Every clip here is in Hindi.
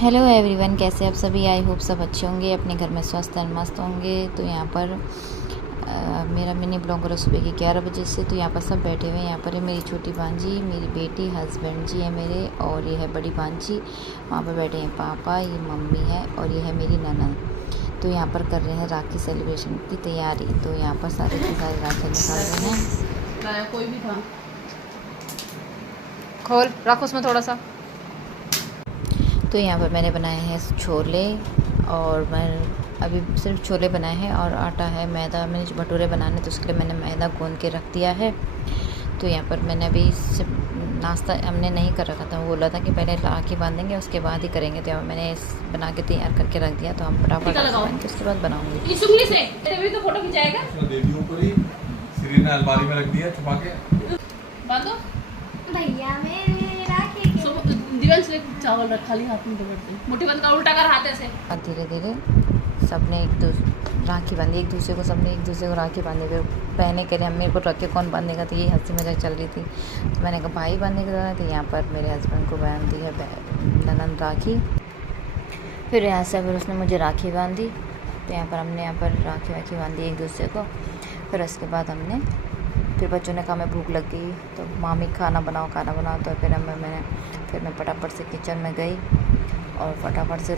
हेलो एवरीवन, कैसे आप सभी। आई होप सब अच्छे होंगे, अपने घर में स्वस्थ और मस्त होंगे। तो यहाँ पर मेरा मिनी ब्लॉग हो रहा सुबह के 11 बजे से। तो यहाँ पर सब बैठे हुए हैं। यहाँ पर है मेरी छोटी भांजी, मेरी बेटी, हस्बैंड जी है मेरे, और ये है बड़ी भांजी। वहाँ पर बैठे हैं पापा, ये मम्मी है, और ये है मेरी ननद। तो यहाँ पर कर रहे हैं राखी सेलिब्रेशन की तैयारी। तो यहाँ पर सारे के सारे राखी निकाल रहे हैं। कोई भी था, खोल रखो उसमें थोड़ा सा। तो यहाँ पर मैंने बनाए हैं छोले, और मैं अभी सिर्फ छोले बनाए हैं, और आटा है, मैदा। मैंने जो भटूरे बनाने तो उसके लिए मैंने मैदा गूंद के रख दिया है। तो यहाँ पर मैंने अभी नाश्ता हमने नहीं कर रखा था, वो बोला था कि पहले राखी बांधेंगे उसके बाद ही करेंगे। तो यहाँ मैंने बना के तैयार करके रख दिया। तो हम फटाफट बांध के उसके बाद बनाऊंगी। तो फोटो खिंचाएगा, अलमारी में रख दिया छुपा के। बांधो भैया मेरे राखी दीवान से चावल रख, खाली हाथ में पकड़ते हैं, मुट्ठी बंद कर, उल्टा कर हाथ ऐसे। और धीरे धीरे सबने राखी बांधी, एक दूसरे को, सबने एक दूसरे को राखी बांधे। फिर पहने के लिए हम मेरे को रख के कौन बांधेगा, तो ये हंसी मजाक चल रही थी। तो मैंने कहा भाई बांधने के दौरान, तो यहाँ पर मेरे हस्बैंड को बांध दी है ननद राखी। फिर यहाँ से फिर उसने मुझे राखी बांधी। तो यहाँ पर हमने राखी वाखी बांधी एक दूसरे को। फिर उसके बाद फिर बच्चों ने कहा हमें भूख लग गई, तो मामी खाना बनाओ। तो फिर मैं फटाफट से किचन में गई और फटाफट से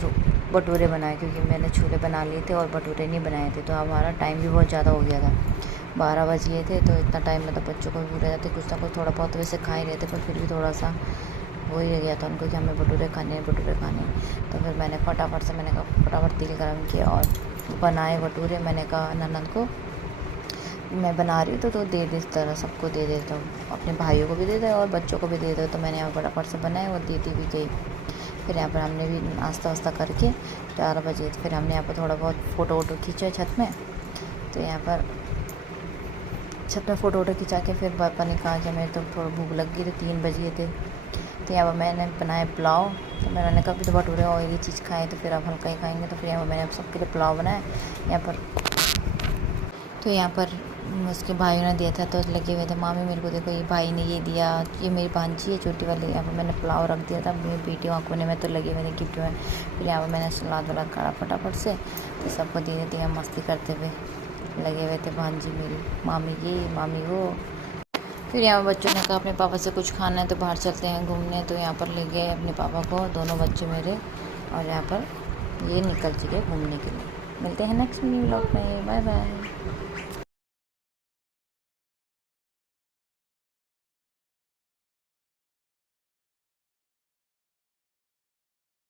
भटूरे बनाए, क्योंकि मैंने छोले बना लिए थे और भटूरे नहीं बनाए थे। तो हमारा टाइम भी बहुत ज़्यादा हो गया था, 12 बज गए थे। तो इतना टाइम में तो बच्चों को भी भूल जाते, कुछ ना कुछ थोड़ा बहुत वैसे खा ही रहे थे, पर फिर भी थोड़ा सा हो ही रह गया था उनको कि हमें भटूरे खाने। तो फिर मैंने फटाफट तेल गर्म किया और बनाए भटूरे। मैंने कहा ननद को मैं बना रही हूँ तो दे दे, इस तरह सबको दे देता हूँ, अपने भाइयों को भी दे दे और बच्चों को भी दे दो। तो मैंने यहाँ फटाफट से बनाए और देती भी गई। फिर यहाँ पर हमने भी नाश्ता वास्ता करके 4 बजे, तो फिर हमने यहाँ पर थोड़ा बहुत फ़ोटो वोटो खींचे छत में। तो यहाँ पर छत में फ़ोटो वोटो खिंचा के फिर पापा ने कहा कि मेरे तो थोड़ा भूख लग गई, तो 3 बजे थे। तो यहाँ पर मैंने बनाया पुलाव। तो मैंने कहा तो भटूरे ऑयली चीज़ खाएँ तो फिर आप हल्का ही खाएँगे। तो फिर यहाँ पर मैंने सबके लिए पुलाव बनाया यहाँ पर। तो यहाँ पर उसके भाइयों ने दिया था, तो लगे हुए थे मामी मेरे को देखो ये भाई ने ये दिया, ये मेरी भांजी है छोटी वाली। यहाँ पर मैंने पुलाव रख दिया था, मेरी बेटी कोने में तो लगे हुए थे गिफ्ट में। फिर यहाँ पर मैंने सलाद वलाद काटा फटाफट से, तो सबको दे देते हैं। मस्ती करते हुए लगे हुए थे भांजी मेरी, मामी ये मामी वो। फिर यहाँ पर बच्चों ने कहा अपने पापा से कुछ खाना है तो बाहर चलते हैं घूमने। तो यहाँ पर ले गए अपने पापा को, दोनों बच्चे मेरे, और यहाँ पर ये निकल चुके घूमने के लिए। मिलते हैं नेक्स्ट व्लॉग में, बाय बाय।